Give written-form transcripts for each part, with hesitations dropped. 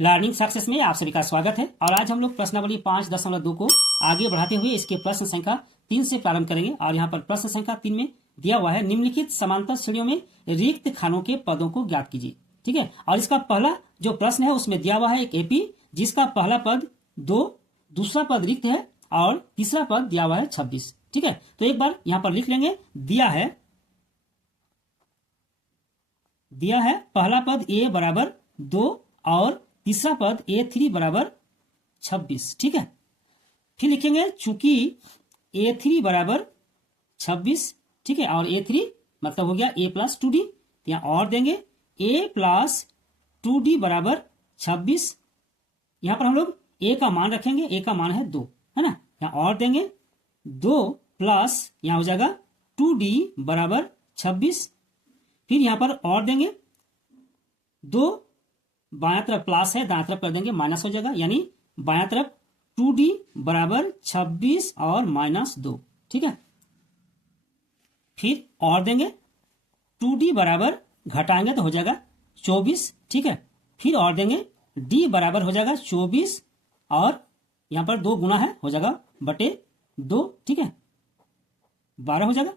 Learning success में आप सभी का स्वागत है। और आज हम लोग प्रश्नावली 5.2 को आगे बढ़ाते हुए इसके प्रश्न संख्या 3 से प्रारंभ करेंगे। और यहाँ पर प्रश्न संख्या 3 में दिया हुआ है, निम्नलिखित समांतर श्रेणियों में रिक्त खानों के पदों को ज्ञात कीजिए। ठीक है, और इसका पहला जो प्रश्न है उसमें दिया हुआ है एक एपी, जिसका पहला पद 2, दूसरा पद रिक्त है और तीसरा पद दिया हुआ है 26। ठीक है, तो एक बार यहाँ पर लिख लेंगे। दिया है पहला पद a बराबर 2 और तीसरा पद a3 बराबर 26। ठीक है, फिर लिखेंगे चूंकि a3 बराबर 26, ठीक है, और a3 मतलब हो गया a प्लस 2d, यहाँ और देंगे a प्लस 2d बराबर 26। यहाँ पर हम लोग a का मान रखेंगे, a का मान है 2, है ना, यहाँ और देंगे 2 प्लस यहाँ हो जाएगा 2d बराबर 26। फिर यहाँ पर और देंगे 2, बायां तरफ प्लस है, दायां तरफ कर देंगे माइनस हो जाएगा, यानी बायां तरफ 2d बराबर 26 और माइनस 2। ठीक है, फिर और देंगे 2d बराबर घटाएंगे तो हो जाएगा 24। ठीक है, फिर और देंगे d बराबर हो जाएगा 24 और यहाँ पर 2 गुना है, हो जाएगा बटे 2। ठीक है, 12 हो जाएगा।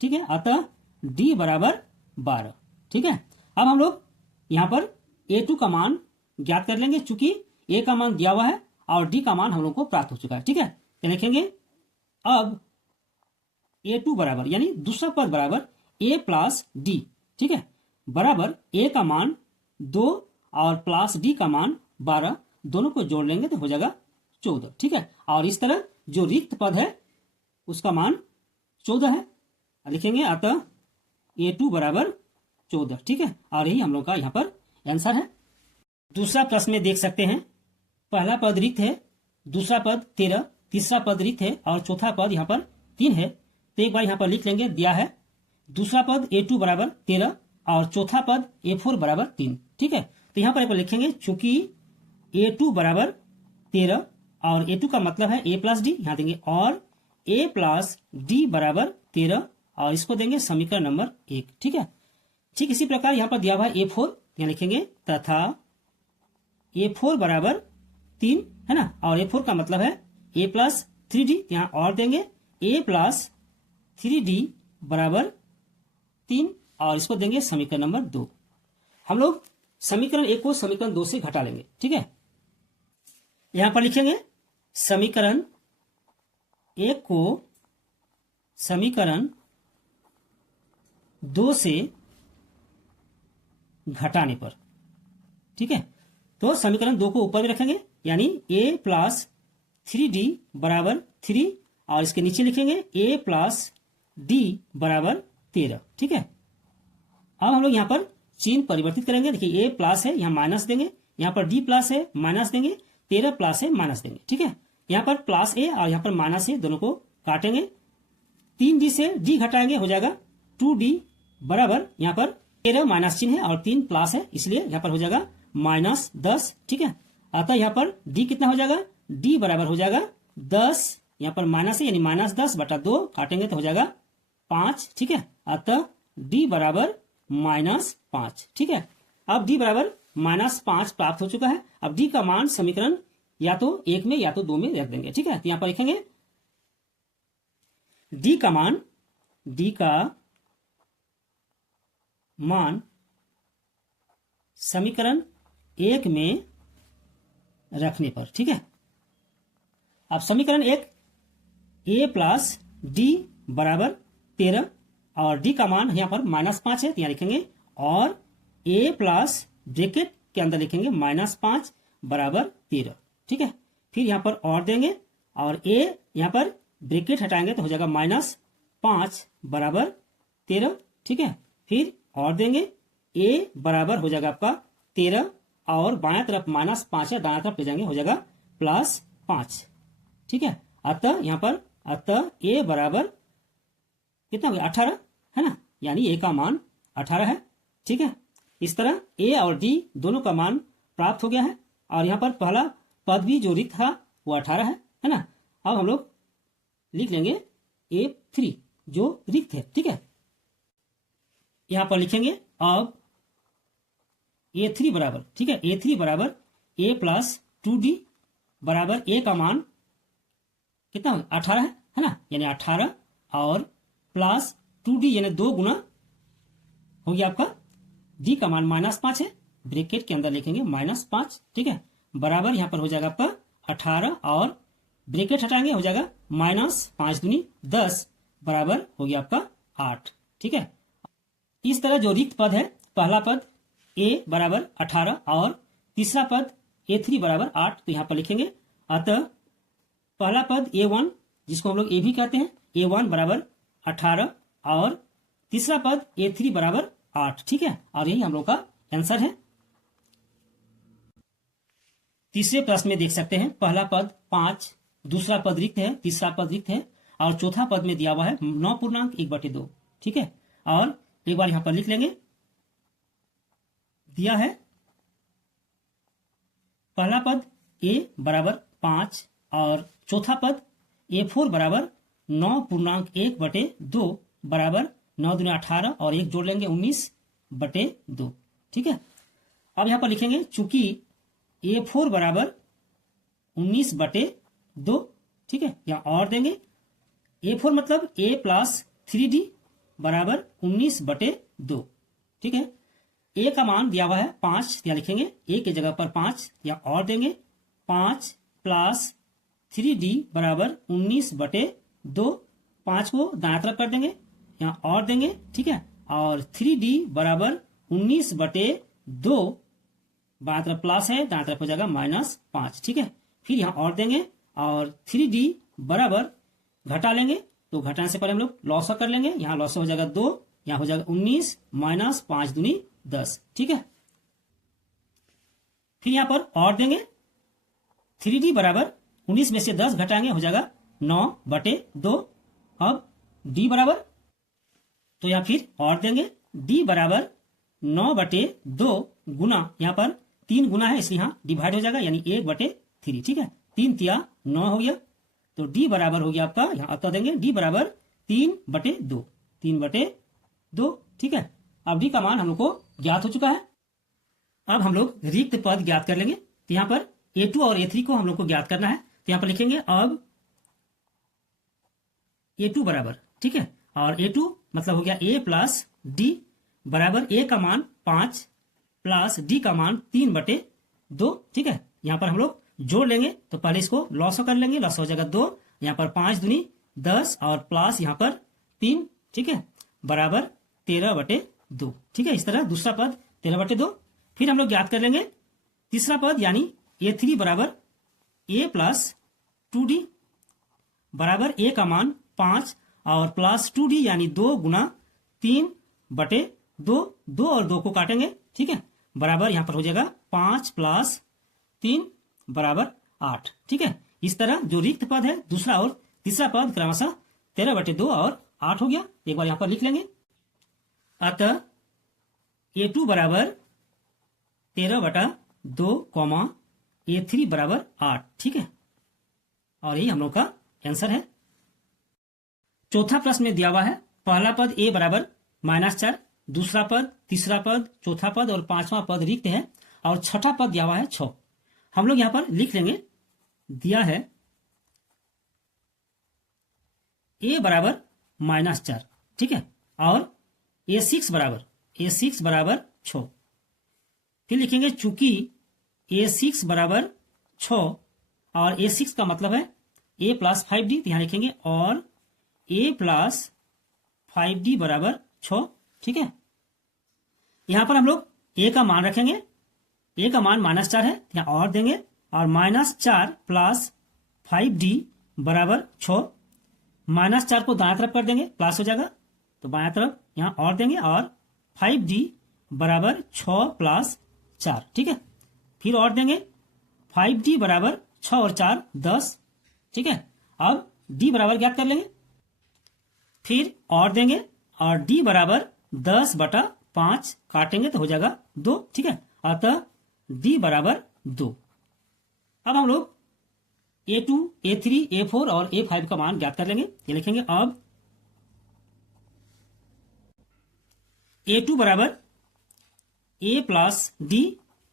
ठीक है, अतः d बराबर 12। ठीक है, अब हम लोग यहाँ पर a2 का मान ज्ञात कर लेंगे, चूंकि a का मान दिया हुआ है और d का मान हम लोग को प्राप्त हो चुका है। ठीक है, तो लिखेंगे अब a2 बराबर यानी दूसरा पद बराबर a प्लस d, ठीक है, बराबर a का मान 2 और प्लस d का मान 12, दोनों को जोड़ लेंगे तो हो जाएगा 14। ठीक है, और इस तरह जो रिक्त पद है उसका मान 14 है, लिखेंगे अतः a2 बराबर 14। ठीक है, और यही हम लोग का यहाँ पर आंसर है। दूसरा प्रश्न में देख सकते हैं, पहला पद रिक्त है, दूसरा पद 13, तीसरा पद रिक्त है और चौथा पद यहाँ पर 3 है। तो एक बार यहाँ पर लिख लेंगे, दिया है दूसरा पद a2 बराबर 13 और चौथा पद a4 बराबर 3। ठीक है, तो यहाँ पर लिखेंगे चूंकि a2 बराबर 13 और a2 का मतलब है a प्लस डी, यहाँ देंगे और a प्लस डी बराबर 13 और इसको देंगे समीकरण नंबर 1। ठीक है, ठीक इसी प्रकार यहाँ पर दिया हुआ है a4, यहाँ लिखेंगे तथा a4 बराबर 3, है ना, और a4 का मतलब है a प्लस 3d, यहाँ और देंगे a प्लस 3d बराबर 3 और इसको देंगे समीकरण नंबर 2। हम लोग समीकरण 1 को समीकरण 2 से घटा लेंगे। ठीक है, यहाँ पर लिखेंगे समीकरण 1 को समीकरण 2 से घटाने पर। ठीक है, तो समीकरण 2 को ऊपर में रखेंगे, यानी a प्लस 3d बराबर 3 और इसके नीचे लिखेंगे a प्लस d बराबर 13। ठीक है, अब हम लोग यहाँ पर चिन्ह परिवर्तित करेंगे। देखिए a प्लस है, यहाँ माइनस देंगे, यहाँ पर d प्लस है माइनस देंगे, 13 प्लस है माइनस देंगे। ठीक है, यहाँ पर प्लस a और यहाँ पर माइनस a, दोनों को काटेंगे, 3d से d घटाएंगे, हो जाएगा 2d बराबर यहाँ पर 13 माइनस चिन्ह है और 3 प्लस है, इसलिए यहाँ पर हो जाएगा माइनस 10। ठीक है, अतः यहाँ पर d कितना हो जाएगा, d बराबर हो जाएगा 10, यहाँ पर माइनस है यानी माइनस 10 बटा 2, काटेंगे तो हो जाएगा 5। ठीक है, अतः d बराबर माइनस 5। ठीक है, अब d बराबर माइनस 5 प्राप्त हो चुका है। अब d का मान समीकरण या तो 1 में या तो 2 में रख देंगे। ठीक है, तो यहाँ पर लिखेंगे d का मान समीकरण 1 में रखने पर। ठीक है, अब समीकरण 1 a प्लस डी बराबर 13 और d का मान यहाँ पर माइनस 5 है, तो यहाँ लिखेंगे और a प्लस ब्रैकेट के अंदर लिखेंगे माइनस 5 बराबर 13। ठीक है, फिर यहाँ पर और देंगे और a यहाँ पर ब्रैकेट हटाएंगे तो हो जाएगा माइनस 5 बराबर 13। ठीक है, फिर और देंगे a बराबर हो जाएगा आपका 13 और बायां तरफ माइनस 5 है, दायां तरफ ले जाएंगे, हो जाएगा प्लस 5। ठीक है, अतः यहाँ पर a बराबर कितना हो गया 18, है ना, यानी a का मान 18 है। ठीक है, इस तरह a और d दोनों का मान प्राप्त हो गया है और यहाँ पर पहला पद भी जो रिक्त था वो 18 है ना। अब हम लोग लिख लेंगे a3 जो रिक्त है। ठीक है, यहाँ पर लिखेंगे अब a3 बराबर, ठीक है, a3 बराबर ए प्लस 2d बराबर ए का मान कितना 18 है ना, यानी 18 और प्लस 2d यानी 2 गुना हो गया आपका d का मान -5 है, ब्रैकेट के अंदर लिखेंगे -5, ठीक है, बराबर यहां पर हो जाएगा आपका 18 और ब्रैकेट हटाएंगे हो जाएगा -5 दूनी 10 बराबर हो गया आपका 8, ठीक है। इस तरह जो रिक्त पद है, पहला पद a बराबर 18 और तीसरा पद a3 बराबर 8, तो यहां पर लिखेंगे। अतः पहला पद a1 जिसको हम लोग a भी कहते हैं, a1 बराबर 18 और तीसरा पद a3 बराबर 8, ठीक है, और यही हम लोग का आंसर है। तीसरे प्रश्न में देख सकते हैं पहला पद 5, दूसरा पद रिक्त है, तीसरा पद रिक्त है और चौथा पद में दिया हुआ है 9.1/2, ठीक है। और एक बार यहां पर लिख लेंगे, दिया है पहला पद a बराबर 5 और चौथा पद a4 बराबर 9.1/2 बराबर 9 दूनी 18 और 1 जोड़ लेंगे 19/2, ठीक है। अब यहां पर लिखेंगे चूंकि a4 बराबर 19/2, ठीक है, यहां और देंगे a4 मतलब a प्लस 3d बराबर 19/2, ठीक है। a का मान दिया हुआ है 5, यहाँ लिखेंगे a की जगह पर 5, या और देंगे 5 प्लस 3d बराबर 19/2, 5 को दाएं तरफ कर देंगे, यहाँ और देंगे, ठीक है, और 3d बराबर 19/2, बाएं तरफ प्लस है, दाएं तरफ हो जाएगा -5, ठीक है। फिर यहाँ और देंगे और 3d बराबर घटा लेंगे, तो घटाने से पहले हम लोग लॉस कर लेंगे, यहाँ लॉस हो जाएगा 2, यहाँ हो जाएगा 19 -5 दूनी 10, ठीक है। फिर यहां पर और देंगे 3d बराबर 19 में से 10 घटाएंगे हो जाएगा 9/2। अब d बराबर, तो यहां फिर और देंगे d बराबर 9/2 गुना, यहां पर 3 गुना है इसलिए यहां डिवाइड हो जाएगा, यानी 1/3, ठीक है, 3 तिया 9 हो गया, तो d बराबर हो गया आपका, यहां अतः देंगे d बराबर 3/2, 3/2, ठीक है। अब d का मान हम लोग को ज्ञात हो चुका है। अब हम लोग रिक्त पद ज्ञात कर लेंगे, तो यहां पर a2 और a3 को हम लोग को ज्ञात करना है, तो यहां पर लिखेंगे अब a2 बराबर, ठीक है, और a2 मतलब हो गया a प्लस d बराबर a का मान 5 प्लस d का मान 3/2, ठीक है। यहां पर हम लोग जोड़ लेंगे, तो पहले इसको लॉस कर लेंगे, लॉस हो जाएगा 2, यहां पर 5 दूनी 10 और प्लस यहां पर 3, ठीक है, बराबर 13/2, ठीक है। इस तरह दूसरा पद 13/2। फिर हम लोग ज्ञात कर लेंगे तीसरा पद, यानी a3 बराबर a प्लस 2d बराबर a का मान 5 और प्लस 2d यानी 2 गुना 3/2, 2 और 2 को काटेंगे, ठीक है, बराबर यहां पर हो जाएगा 5 प्लस 3 बराबर 8, ठीक है। इस तरह जो रिक्त पद है दूसरा और तीसरा पद क्रमशः 13/2 और 8 हो गया। एक बार यहां पर लिख लेंगे, अतः a2 बराबर 13/2 a3 बराबर 8, ठीक है, और यही हम लोग का आंसर है। चौथा प्रश्न में दिया हुआ है पहला पद a बराबर -4, दूसरा पद, तीसरा पद, चौथा पद और पांचवा पद रिक्त है और छठा पद दिया हुआ है 6। हम लोग यहां पर लिख लेंगे, दिया है a बराबर -4, ठीक है, और a6 बराबर 6। फिर लिखेंगे चूंकि a6 बराबर 6 और a6 का मतलब है a प्लस 5d, तो यहां लिखेंगे और a प्लस 5d बराबर 6, ठीक है। यहां पर हम लोग a का मान रखेंगे, a का मान -4 है, यहां और देंगे और -4 प्लस 5d बराबर 6, -4 को दाएं तरफ कर देंगे, प्लस हो जाएगा, तो बाएं तरफ यहां और देंगे और 5d बराबर 6 प्लस 4, ठीक है। फिर और देंगे 5d बराबर 6 और 4 10, ठीक है। अब d बराबर ज्ञात कर लेंगे, फिर और देंगे और d बराबर 10/5 काटेंगे तो हो जाएगा 2, ठीक है, अतः d बराबर 2। अब हम लोग a2, a3, a4 और a5 का मान ज्ञात कर लेंगे, ये लिखेंगे अब a2 बराबर a प्लस d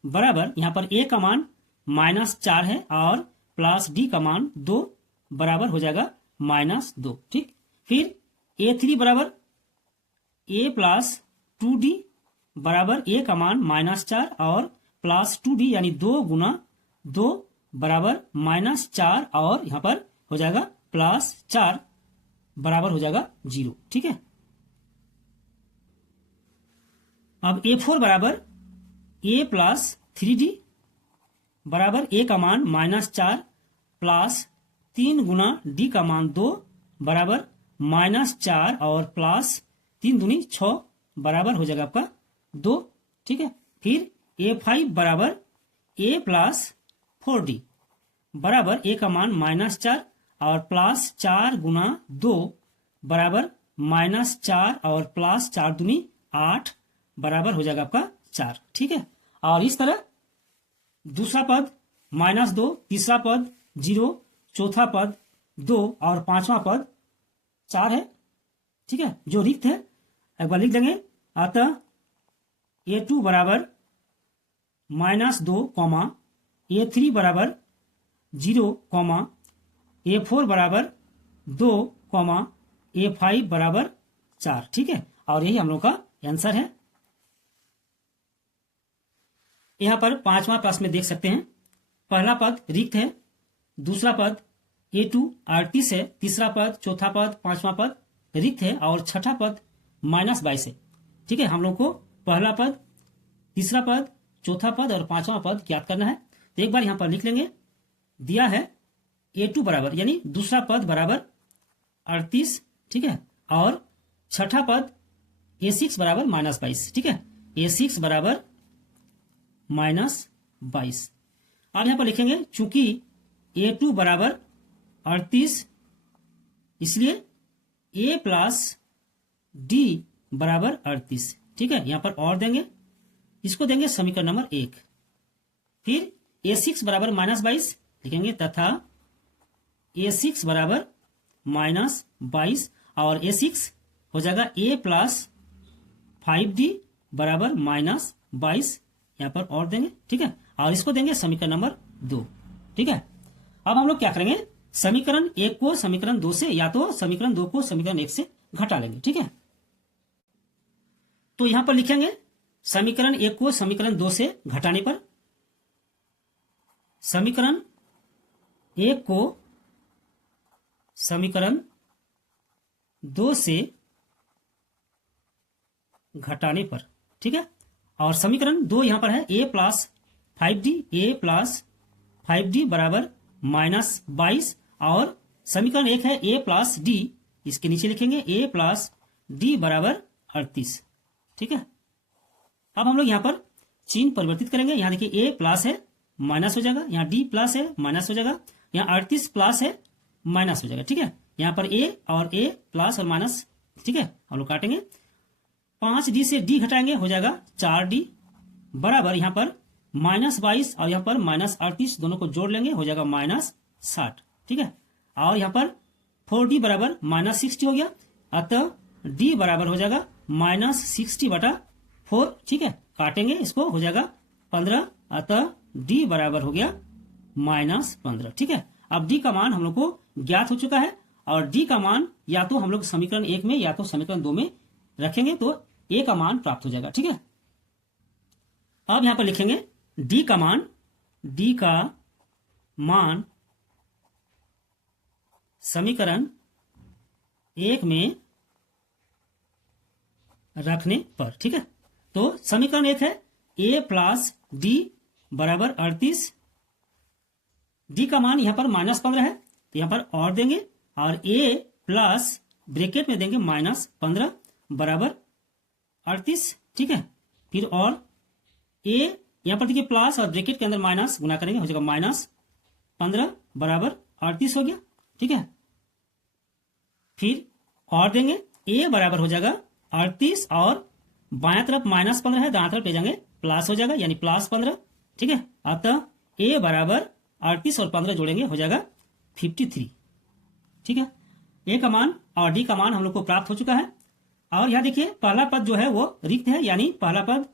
बराबर, यहां पर a का मान -4 है और प्लस डी का मान 2 बराबर हो जाएगा -2। ठीक, फिर A3 बराबर A प्लस 2D बराबर A का मान -4 और प्लस 2D यानी 2 गुना 2 बराबर -4 और यहां पर हो जाएगा +4 बराबर हो जाएगा 0। ठीक है, अब A4 बराबर A प्लस 3D बराबर A का मान -4 प्लस 3 गुना D का मान 2 बराबर -4 और प्लस 3 दूनी 6 बराबर हो जाएगा आपका 2। ठीक है, फिर A5 बराबर A प्लस 4D बराबर A का मान -4 और प्लस 4 गुना 2 बराबर -4 और प्लस 4 दूनी 8 बराबर हो जाएगा आपका 4। ठीक है, और इस तरह दूसरा पद -2, तीसरा पद 0, चौथा पद 2 और पांचवा पद 4 है। ठीक है, जो रिक्त है एक बार लिख देंगे। अतः A2 बराबर -2, A3 बराबर 0, A4 बराबर 2, A5 बराबर 4। ठीक है, और यही हम लोग का आंसर है। यहां पर पांचवा प्रश्न में देख सकते हैं, पहला पद रिक्त है, दूसरा पद A2 38 है, तीसरा पद, चौथा पद, पांचवा पद रिक्त है और छठा पद -22 है। ठीक है, हम लोग को पहला पद, तीसरा पद, चौथा पद और पांचवा पद ज्ञात करना है। तो एक बार यहां पर लिख लेंगे, दिया है A2 बराबर यानी दूसरा पद बराबर 38। ठीक है, और छठा पद A6 बराबर -22। ठीक है, A6 बराबर -22। अब यहां पर लिखेंगे चूंकि A2 बराबर 38 इसलिए A प्लस D बराबर 38। ठीक है, यहां पर और देंगे, इसको देंगे समीकरण नंबर 1। फिर A6 बराबर -22 लिखेंगे तथा A6 बराबर -22 और A6 हो जाएगा A प्लस 5D बराबर -22, यहां पर और देंगे। ठीक है, और इसको देंगे समीकरण नंबर 2। ठीक है, अब हम लोग क्या करेंगे, समीकरण 1 को समीकरण 2 से या तो समीकरण 2 को समीकरण 1 से घटा लेंगे। ठीक है, तो यहां पर लिखेंगे समीकरण 1 को समीकरण 2 से घटाने पर समीकरण 1 को समीकरण 2 से घटाने पर। ठीक है, और समीकरण 2 यहां पर है A प्लस 5D बराबर -22 और समीकरण 1 है A प्लस D, इसके नीचे लिखेंगे A प्लस D बराबर 38। ठीक है, अब हम लोग यहां पर चिन्ह परिवर्तित करेंगे। यहां देखिए A प्लस है माइनस हो जाएगा, यहाँ D प्लस है माइनस हो जाएगा, यहाँ 38 प्लस है माइनस हो जाएगा। ठीक है, यहाँ पर A और A प्लस और माइनस। ठीक है, हम लोग काटेंगे, 5D से D घटाएंगे हो जाएगा 4D बराबर यहाँ पर -22 और यहाँ पर -38 दोनों को जोड़ लेंगे हो जाएगा -60। ठीक है, और यहाँ पर 4D बराबर -60 हो गया, अतः D बराबर हो जाएगा -60/4। ठीक है, काटेंगे इसको हो जाएगा 15, अतः D बराबर हो गया -15। ठीक है, अब D का मान हम लोग को ज्ञात हो चुका है और D का मान या तो हम लोग समीकरण 1 में या तो समीकरण 2 में रखेंगे तो A का मान प्राप्त हो जाएगा। ठीक है, अब यहां पर लिखेंगे D का मान समीकरण 1 में रखने पर। ठीक है, तो समीकरण 1 है A प्लस D बराबर 38, D का मान यहां पर -15 है तो यहां पर और देंगे और A प्लस ब्रैकेट में देंगे -15 बराबर 38। ठीक है, फिर और A यहां पर देखिए प्लस और ब्रैकेट के अंदर माइनस गुना करेंगे हो जाएगा -15 बराबर 38 हो गया। ठीक है, फिर और देंगे A बराबर हो जाएगा 38 और बाएं तरफ -15 है, दाएं तरफ ले जाएंगे प्लस हो जाएगा यानी +15। ठीक है, अतः A बराबर 38 और 15 जोड़ेंगे हो जाएगा 53। ठीक है, A का मान और D का मान हम लोग को प्राप्त हो चुका है। और यहां देखिए पहला पद जो है वो रिक्त है, यानी पहला पद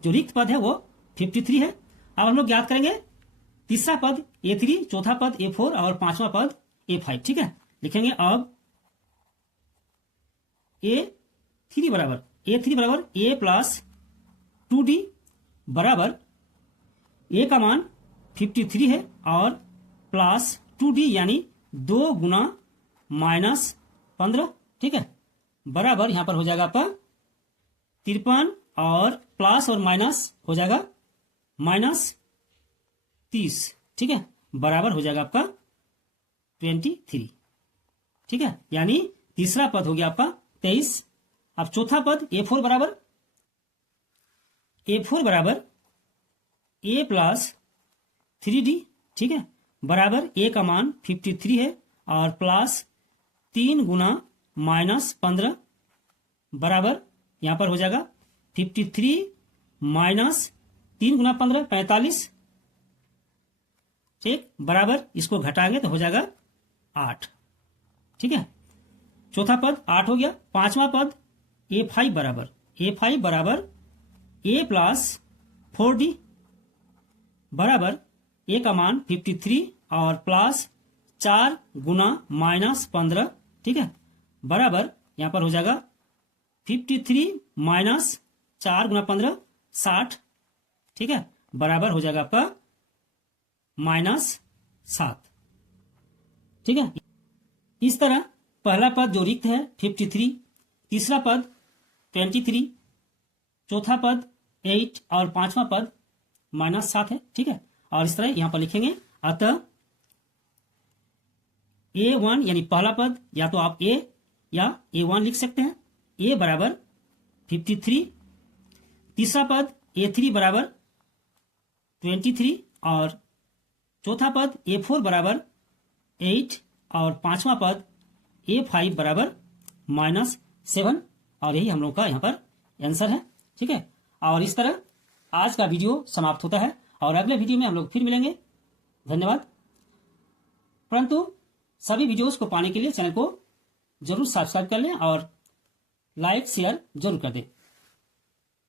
जो रिक्त पद है वो 53 है। अब हम लोग ज्ञात करेंगे तीसरा पद A3, चौथा पद A4 और पांचवा पद A5। ठीक है, लिखेंगे अब A3 बराबर A प्लस 2D बराबर A का मान 53 है और प्लस 2D यानी 2 गुना -15। ठीक है, बराबर यहां पर हो जाएगा आपका 53 और प्लस और माइनस हो जाएगा -30। ठीक है, बराबर हो जाएगा आपका 23। ठीक है, यानी तीसरा पद हो गया आपका 23। अब चौथा पद A4 बराबर A प्लस 3D। ठीक है, बराबर A का मान 53 है और प्लस 3 गुना -15 बराबर यहां पर हो जाएगा 53 माइनस 3 गुना 15 45। ठीक, बराबर इसको घटाएंगे तो हो जाएगा 8। ठीक है, चौथा पद 8 हो गया। पांचवा पद A5 बराबर A प्लस 4D बराबर A का मान 53 और प्लस 4 गुना -15। ठीक है, बराबर यहां पर हो जाएगा 53 माइनस 4 गुना 15 60। ठीक है, बराबर हो जाएगा आपका -7। ठीक है, इस तरह पहला पद जो रिक्त है 53, तीसरा पद 23, चौथा पद 8 और पांचवा पद -7 है। ठीक है, और इस तरह यहां पर लिखेंगे। अतः A1 यानी पहला पद या तो आप A या A1 लिख सकते हैं। A बराबर 53, तीसरा पद A3 बराबर 23 और चौथा पद A4 बराबर 8 और पांचवा पद A5 बराबर -7। और यही हम लोग का यहाँ पर आंसर है। ठीक है, और इस तरह आज का वीडियो समाप्त होता है और अगले वीडियो में हम लोग फिर मिलेंगे। धन्यवाद। परंतु सभी वीडियोस को पाने के लिए चैनल को जरूर सब्सक्राइब कर लें और लाइक शेयर जरूर कर दें।